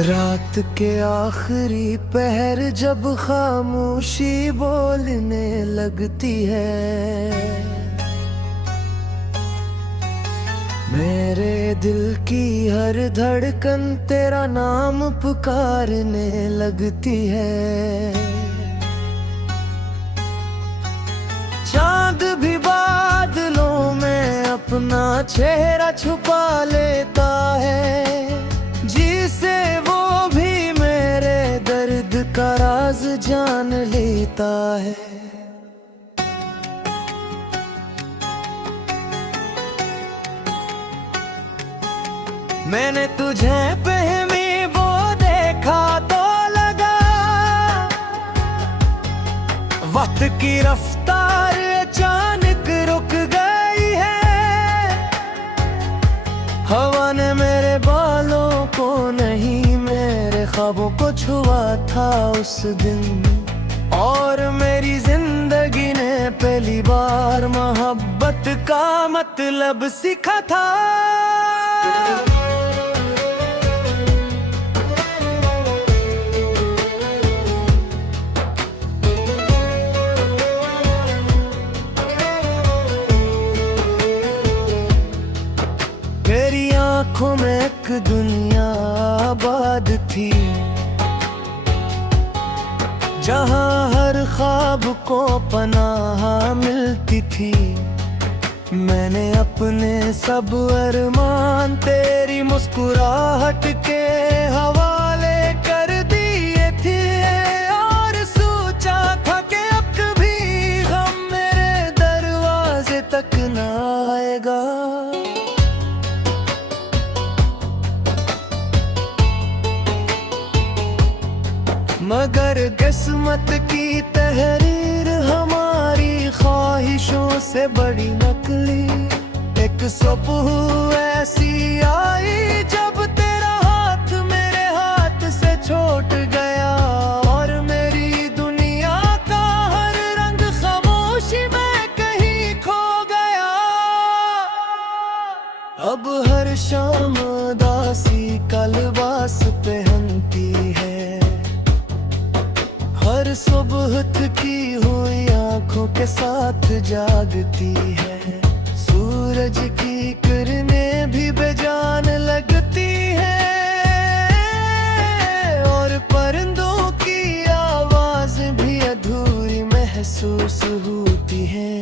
रात के आखिरी पहर जब खामोशी बोलने लगती है, मेरे दिल की हर धड़कन तेरा नाम पुकारने लगती है। चांद भी बादलों में अपना चेहरा छुपा लेता है, जिसे वो भी मेरे दर्द का राज जान लेता है। मैंने तुझे पहली वो देखा तो लगा वक्त की रफ्तार अचानक रुक गई है। हवा ने मेरे बालों को नहीं मेरे ख्वाबों को छुआ था उस दिन, और मेरी जिंदगी ने पहली बार मोहब्बत का मतलब सीखा था। तेरी आंखों में एक दुनिया आबाद थी, जहां हर ख्वाब को पनाह मिलती थी। मैंने अपने सब अरमान तेरी मुस्कुराहट के हवाले कर दिए थे, और सोचा था कि अब कभी गम मेरे दरवाजे तक न आएगा। मगर किस्मत की तहरीर हमारी ख्वाहिशों से बड़ी नकली। एक सुबह ऐसी आई जब तेरा हाथ मेरे हाथ से छूट गया, और मेरी दुनिया का हर रंग खामोशी में कहीं खो गया। अब हर शाम उदासी का लिबास पहनती है, हर सुबह थकी हुई आंखों के साथ जागती है। सूरज की किरणें भी बेजान लगती है, और परिंदों की आवाज भी अधूरी महसूस होती है।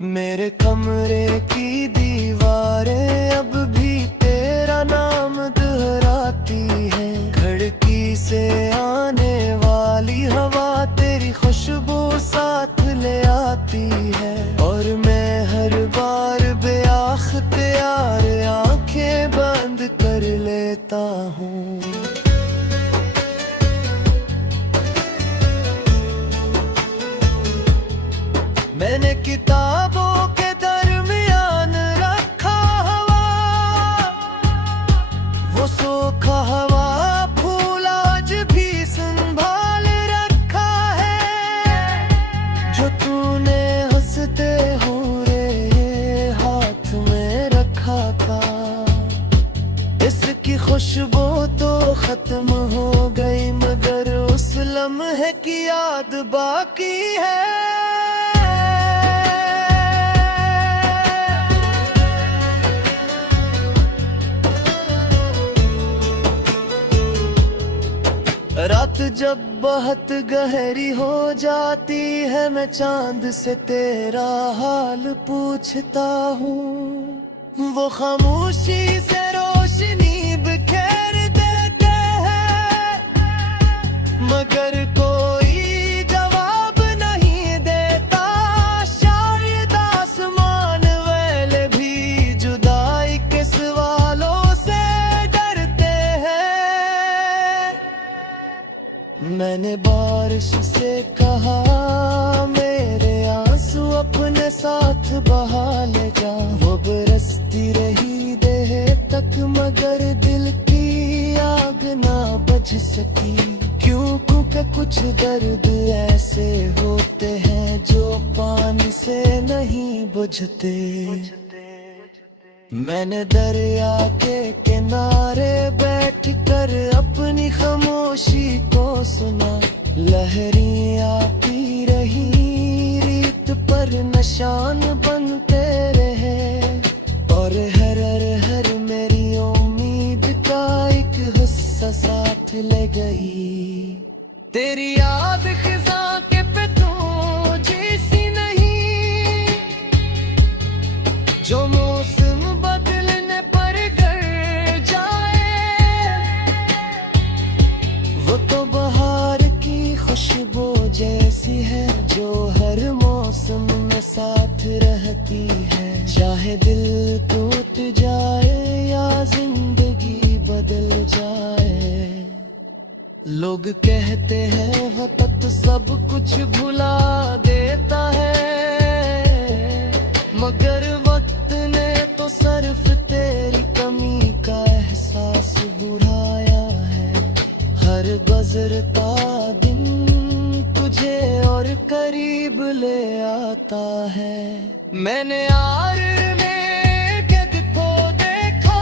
मेरे कमरे की दीवारें अब भी तेरा नाम दोहराती है, खिड़की से आने वाली हवा तेरी खुशबू साथ ले आती है, और मैं हर बार बेअख्तियार आंखें बंद कर लेता हूँ। मैंने किताबों के दरमियान रखा हवा, वो सूखा हवा फूल आज भी संभाल रखा है, जो तूने हंसते हुए हाथ में रखा था। इसकी खुशबू तो खत्म हो गई, मगर उस लम्हे की याद बाकी है। रात जब बहुत गहरी हो जाती है, मैं चांद से तेरा हाल पूछता हूँ। वो खामोशी से रोशनी बिखेर देते हैं, मगर कोई जवाब नहीं देता। शायद आसमान वाले भी जुदाई के सवालों से डरते हैं। मैंने बारिश से कहा मेरे आंसू अपने साथ बहा ले जा, वो बरसती रही देह तक, मगर दिल की आग ना बुझ सकी। क्यों? क्योंकि कुछ दर्द ऐसे होते हैं जो पानी से नहीं बुझते। मैंने दरिया के किनारे बैठ कर अपने निशान बनते रहे। और हर हर हर मेरी उम्मीद का एक हिस्सा साथ ले गई। तेरी याद खिजा के पे तू जैसी नहीं, जो मौसम बदलने पर कर जाए। वो तो बहार की खुशबू जैसी है, जो हर मौसम में साथ रहती है। चाहे दिल टूट जाए या जिंदगी बदल जाए। लोग कहते हैं वक्त सब कुछ भुला देता है, मगर वक्त ने तो सिर्फ तेरी कमी का एहसास बुढ़ाया है। हर गुजरता दिन तुझे और करीब ले आता है। मैंने यार में जग को देखा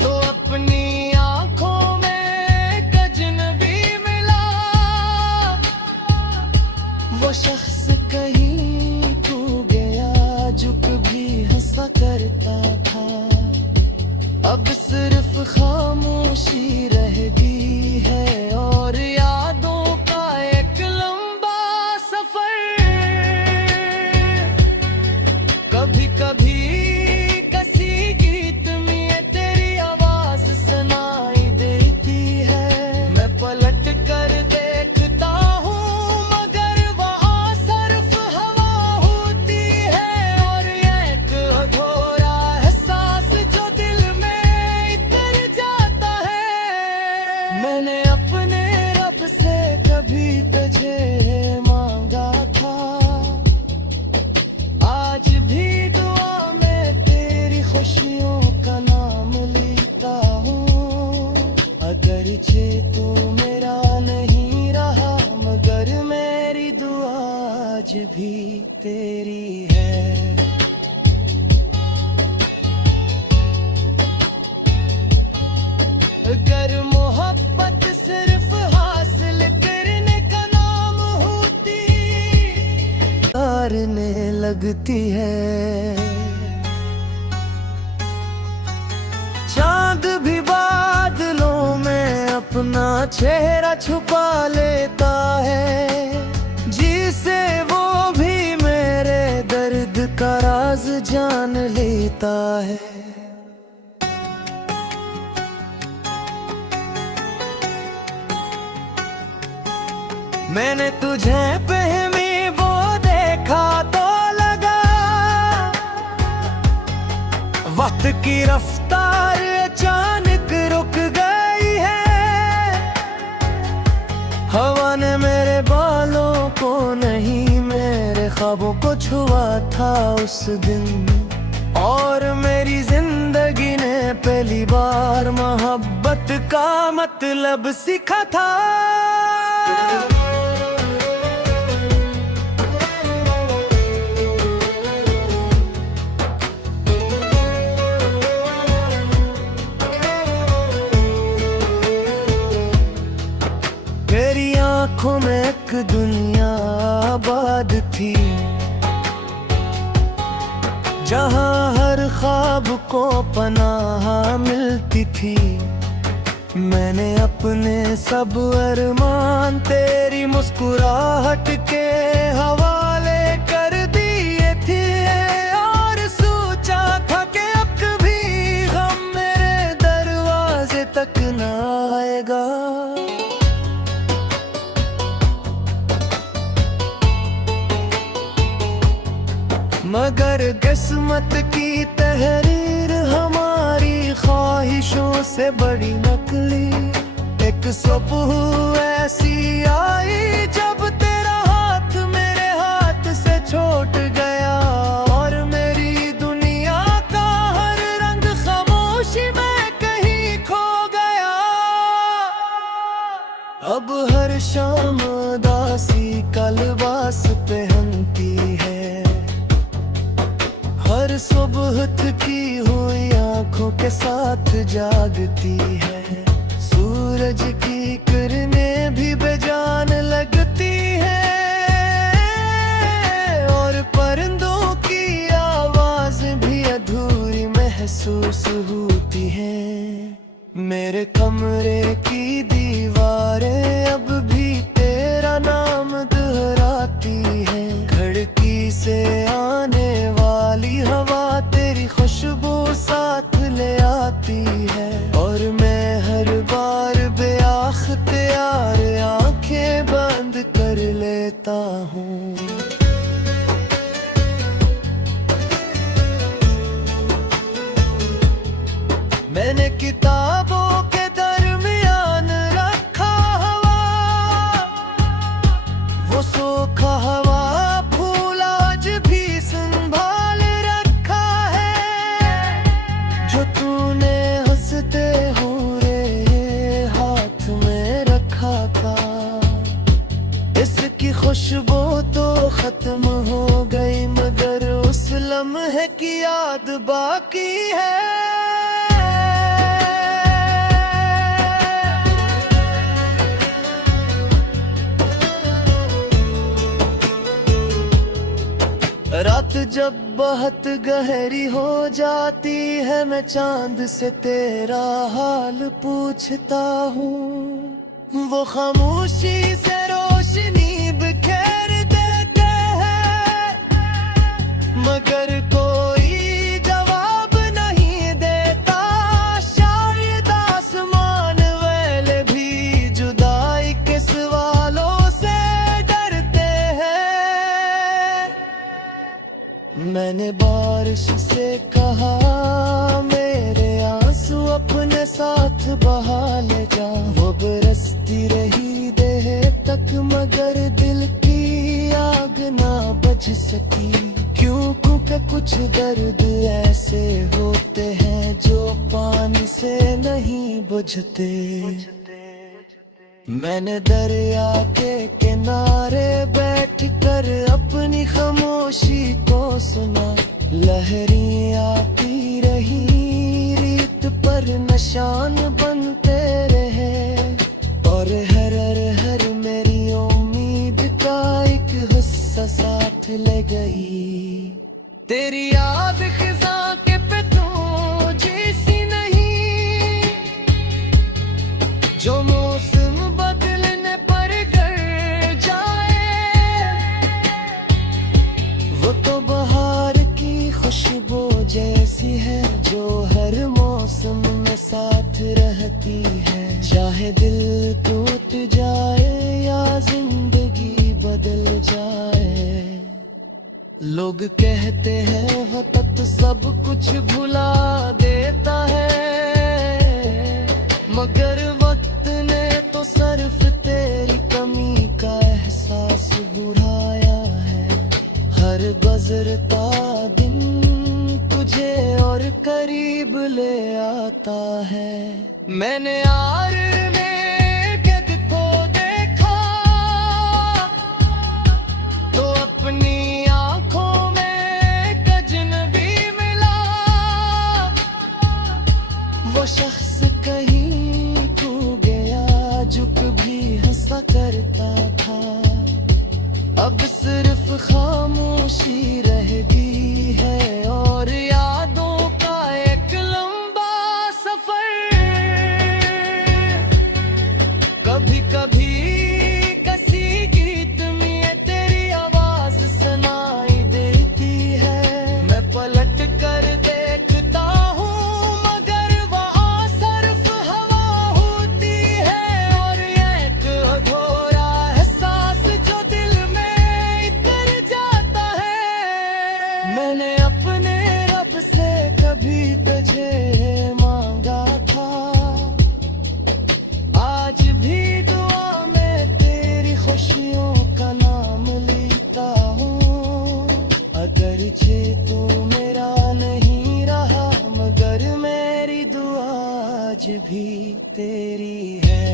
तो अपनी आंखों में अजनबी मिला। वो शख्स कहीं खो गया जो कभी हंसा करता था। अब सिर्फ खामोशी रह गई है और यादों का एक लंबा सफर। कभी कभी किसी गीत में तेरी आवाज सुनाई देती है। मैं पलट कर देखता हूँ मगर वहाँ सिर्फ हवा होती है। और एक अधूरा एहसास जो दिल में इतर जाता है। मैंने अपने रब से कभी तुझे मांगा था, आज भी दुआ में तेरी खुशियों का नाम लेता हूँ। अगरचे तू मेरा नहीं रहा मगर मेरी दुआ आज भी तेरी है। अगर मोहब्बत सिर्फ हासिल करने का नाम होती, हारने लगती है। चांद भी बादलों में अपना चेहरा छुपा लेता है। जिसे वो भी मेरे दर्द का राज जान लेता है। मैंने तुझे पहमी वो देखा तो लगा वक्त की रफ्तार अचानक रुक गई है। हवा ने मेरे बालों को नहीं मेरे ख्वाबों को छुआ था उस दिन। और मेरी जिंदगी ने पहली बार मोहब्बत का मतलब सीखा था। मेरी आंखों में एक दुनिया आबाद थी, जहां हर ख्वाब को पनाह मिलती थी। मैंने अपने सब अरमान तेरी मुस्कुराहट के हवाले कर दिए थे। और सोचा था कि अब कभी गम मेरे दरवाजे तक न आएगा। मगर किस्मत की तहरीर हमारी ख्वाहिशों से बड़ी नकली। एक सुबह ऐसी आई जब तेरा हाथ मेरे हाथ से छूट गया। और मेरी दुनिया का हर रंग खामोशी में कहीं खो गया। अब हर शाम उदासी का लिबास पहनती है। हर सुबह थकी हुई आंखों के साथ जागती है। सूरज की किरणें भी बेजान लगती है। महसूस होती हैं। मेरे कमरे की दीवारें अब भी तेरा नाम दोहराती हैं। खिड़की से आने वाली हवा तेरी खुशबू साथ ले आती है। और मैं हर बार बेअख्तियार आंखें बंद कर लेता हूँ। मैंने किताबों के दरमियान रखा हवा, वो सूखा हवा फूल आज भी संभाल रखा है। जो तूने हंसते हुए हाथ में रखा था, इसकी खुशबू तो खत्म हो गई, मगर उस लम्हे की याद बाकी है। रात जब बहुत गहरी हो जाती है, मैं चांद से तेरा हाल पूछता हूँ। वो खामोशी से रोशनी बिखेर देते हैं, मगर कोई जवाब नहीं देता। शायद आसमान वाले भी जुदाई के सवालों से डरते हैं। मैंने बारिश से कहा मेरे आंसू अपने साथ बहा ले जा। वो बरसती रही देह तक, मगर दिल की आग ना बुझ सकी। क्योंकि कुछ दर्द ऐसे होते हैं जो पानी से नहीं बुझते। मैंने दरिया के किनारे बैठ कर अपनी खामोशी को सुना। लहरें आती रही, रेत पर निशान बनते रहे, और हर मेरी उम्मीद का एक हिस्सा साथ ले गई। तेरी याद खिजा के पे तू जैसी नहीं, जो मौसम बदलने पर गर जाए। वो तो बहार की खुशबू जैसी है, जो हर मौसम में साथ रहती है। चाहे दिल टूट जाए या जिंदगी बदल जाए। लोग कहते हैं वक्त सब कुछ भुला देता है, मगर वक्त ने तो सिर्फ तेरी कमी का एहसास बुढ़ाया है। हर गुजरता दिन तुझे और करीब ले आता है। मैंने यार में कद को देखा तो अपनी आंखों में अजनबी मिला। वो शख्स कहीं खो गया जो कभी हंसा करता था। अब सिर्फ खामोशी रह गई है और यादों का एक लंबा सफर। कभी कभी किसी गीत में तेरी आवाज सुनाई देती है। मैं पलट कर देखता हूँ, मगर वहाँ सिर्फ हवा होती है, और एक अधूरा एहसास जो दिल में इतर जाता है। मैंने अपने रब से कभी तुझे मांगा था, आज भी दुआ में तेरी खुशियों का नाम लेता हूँ। अगरचे तू मेरा नहीं रहा, मगर मेरी दुआ आज भी तेरी है।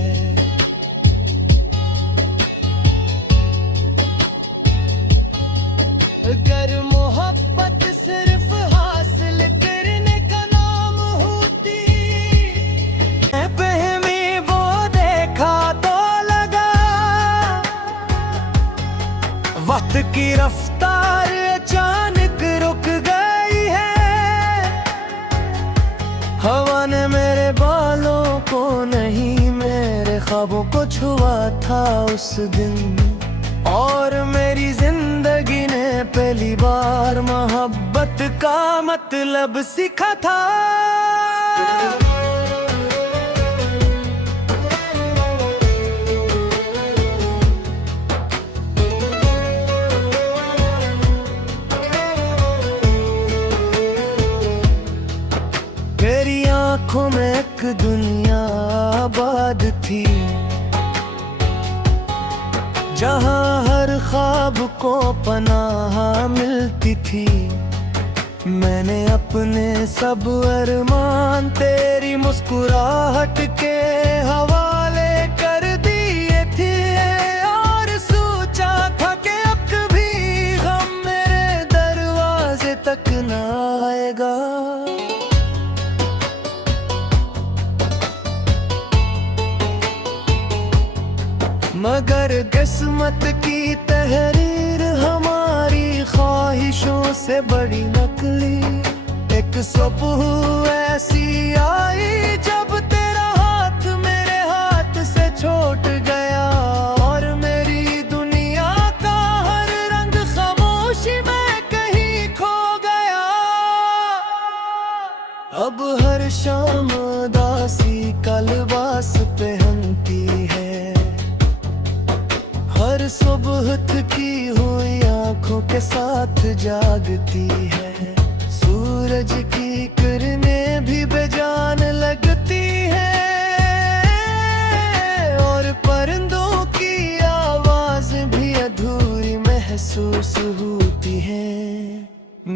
अगर मोहब्बत सिर्फ हासिल करने का नाम होती, बहमी वो देखा तो लगा वक्त की रफ्तार अचानक रुक गई है। था उस दिन, और मेरी जिंदगी ने पहली बार मोहब्बत का मतलब सीखा था। तेरी आंखों में एक दुनिया आबाद थी, जहां हर ख्वाब को पनाह मिलती थी। मैंने अपने सब अरमान तेरी मुस्कुराहट के हवाले कर दिए थे, और सोचा था कि अब कभी गम मेरे दरवाजे तक न आएगा। मगर किस्मत की तहरीर हमारी ख्वाहिशों से बड़ी नकली। एक सुबह ऐसी आई जब तेरा हाथ मेरे हाथ से छूट गया, और मेरी दुनिया का हर रंग खामोशी में कहीं खो गया। अब हर शाम उदासी का लिबास पहनती है, हर सुबह थकी हुई आंखों के साथ जागती है। सूरज की किरणें भी बेजान लगती है, और परिंदों की आवाज भी अधूरी महसूस होती है।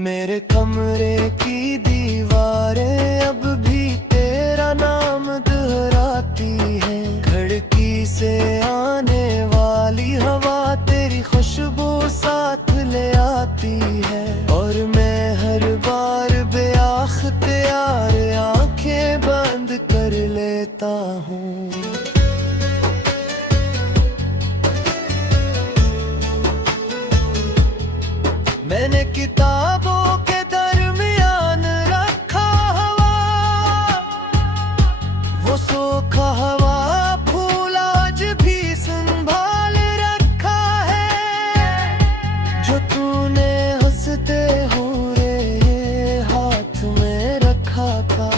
मेरे कमरे की दीवारें अब भी तेरा नाम दोहराती है। खिड़की से आने वाली हवा तेरी खुशबू साथ ले आती है, और मैं हर बार बेअख्तियार आंखें बंद कर लेता हूँ। मैंने किताबों के दरमियान रखा हवा, वो सूखा हवा फूल आज भी संभाल रखा है, जो तूने हंसते हुए हाथ में रखा था।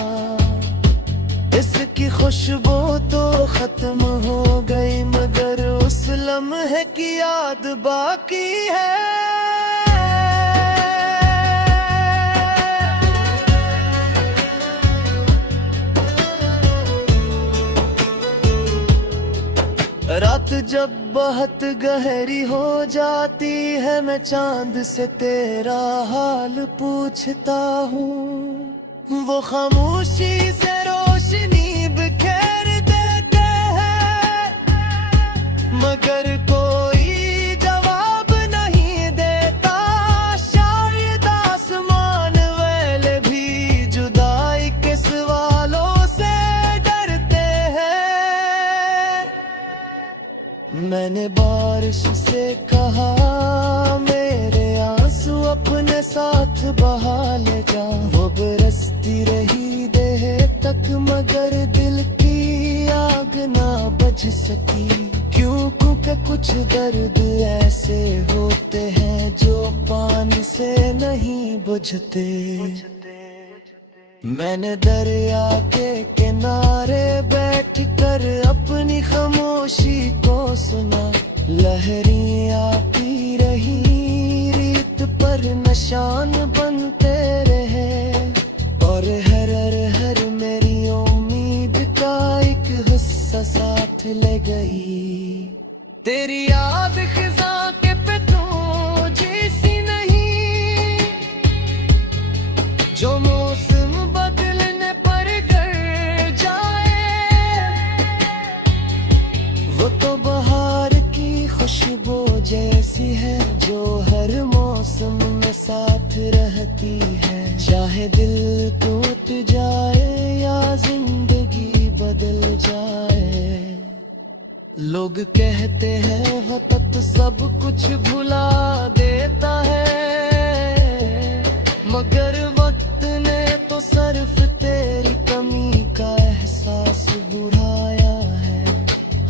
इसकी खुशबू तो खत्म हो गई, मगर उस लम्हे की याद बाकी है। रात जब बहुत गहरी हो जाती है, मैं चांद से तेरा हाल पूछता हूँ। वो खामोशी से रोशनी बिखेर देते हैं, मगर कोई जवाब नहीं देता। शायद आसमान वाले भी जुदाई के सवालों से डरते हैं। मैंने बारिश से कहा मेरे आंसू अपने साथ बहा ले जा। वो बरसती रही देह तक, मगर दिल की आग ना बुझ सकी। क्योंकि कुछ दर्द ऐसे होते हैं जो पानी से नहीं बुझते। मैंने दरिया के किनारे बैठ कर अपनी खामोशी को सुना। लहरें आती रही, रेत पर निशान बनते रहे, और हर मेरी उम्मीद का एक हिस्सा साथ ले गई। तेरी याद खिज़ा के पिटूं जैसी नहीं, जो मौसम बदलने पर गर जाए। वो तो बहार की खुशबू जैसी है, जो हर मौसम में साथ रहती है। चाहे दिल टूट जाए या जिंदगी बदल जाए। लोग कहते हैं वक्त सब कुछ भुला देता है, मगर वक्त ने तो सिर्फ तेरी कमी का एहसास बुढ़ाया है।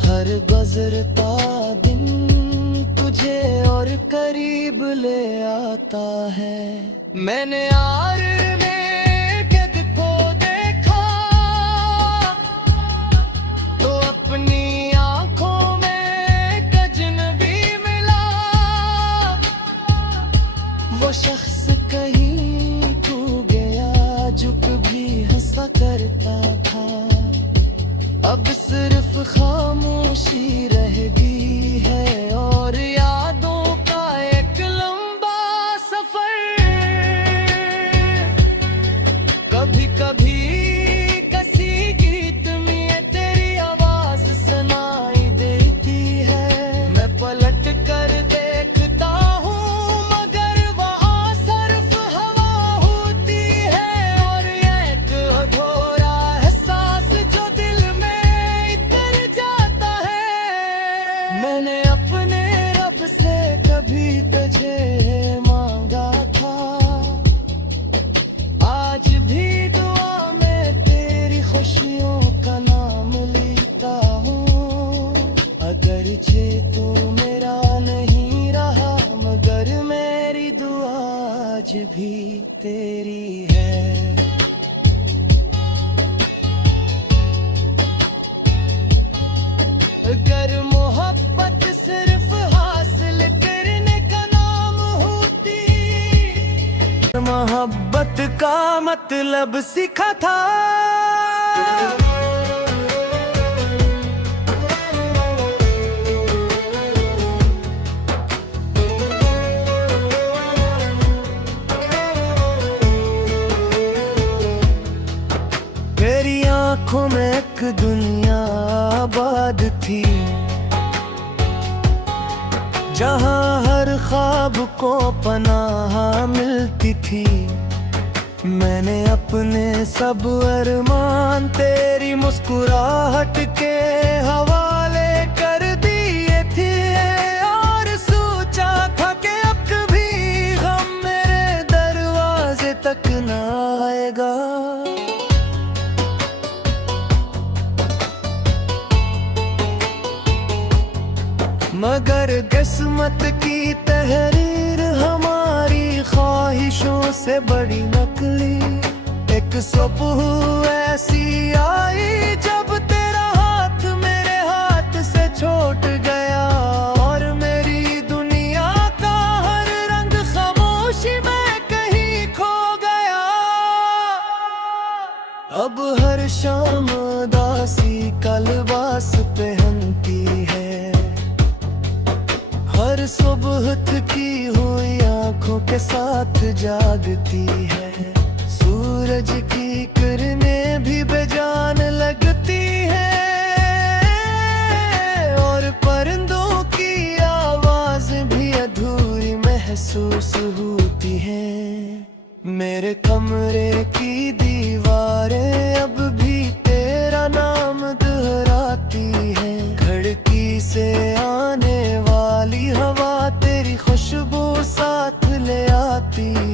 हर गुजरता दिन तुझे और करीब ले आता है। मैंने यार में कद को देखा तो अपनी आंखों में अजनबी मिला। वो शख्स कहीं खो गया जो कभी हंसा करता था। अब सिर्फ खामोशी रह गई है और यादों का एक लंबा सफर। कभी कभी किसी गीत में तेरी आवाज सुनाई देती है। मैं पलट कर देखता हूँ मगर वहाँ सिर्फ हवा होती है और एक अधूरा एहसास जो दिल में इतर जाता है। मैंने अपने रब से कभी तुझे मांगा था, आज भी दुआ में तेरी खुशियों का नाम लेता हूँ। अगरचे तू मेरा नहीं रहा मगर मेरी दुआ आज भी तेरी है। कर मोहब्बत सिर्फ हासिल करने का नाम होती। मोहब्बत का मतलब सीखा था। तेरी आंखों में एक दुनिया आबाद थी जहां हर ख्वाब को पनाह मिलती थी। मैंने अपने सब अरमान तेरी मुस्कुराहट के हवाले कर दिए थे और सोचा था कि अब कभी गम मेरे दरवाजे तक न आएगा। मगर किस्मत की तहरीर हमारी ख्वाहिशों से बड़ी नकली। एक सुबह ऐसी आई जब तेरा हाथ मेरे हाथ से छूट गया और मेरी दुनिया का हर रंग खामोशी में कहीं खो गया। अब हर शाम उदासी का लिबास पहनती है, हर सुबह थकी हुई आंखों के साथ जागती है। सूरज की किरणें भी बेजान लगती है और परिंदों की आवाज भी अधूरी महसूस होती है। मेरे कमरे की दीवारें अब भी तेरा नाम दोहराती है। खिड़की से आने वाली हवा तेरी खुशबू साथ ले आती